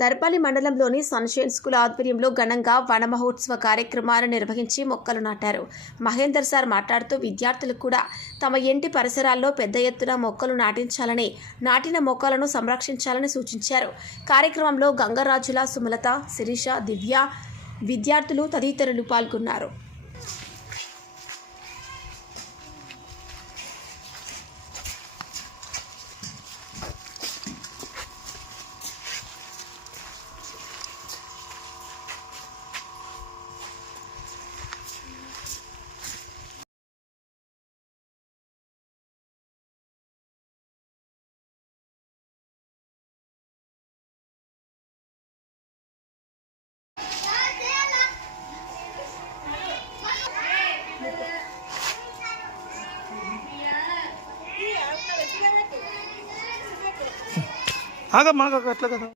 దర్పల్లి మండలంలోని sunshine school ఆధ్వర్యంలో ఘనంగా వనమహోత్సవ కార్యక్రమాలను కార్యక్రమాలు నిర్వహించి మొక్కలు నాటారు. మహేందర్ సార్ మాట్లాడుతూ విద్యార్థులు కూడా తమ ఇంటి పరిసరాల్లో పెద్ద ఎత్తున మొక్కలు నాటించాలని నాటిన మొక్కలను సంరక్షించాలని సూచించారు. కార్యక్రమంలో గంగరాజుల సుమలత శిరీష దివ్య విద్యార్థులు తదితరులు పాల్గొన్నారు. ఆగమ్మా ఆగ అట్లా కదా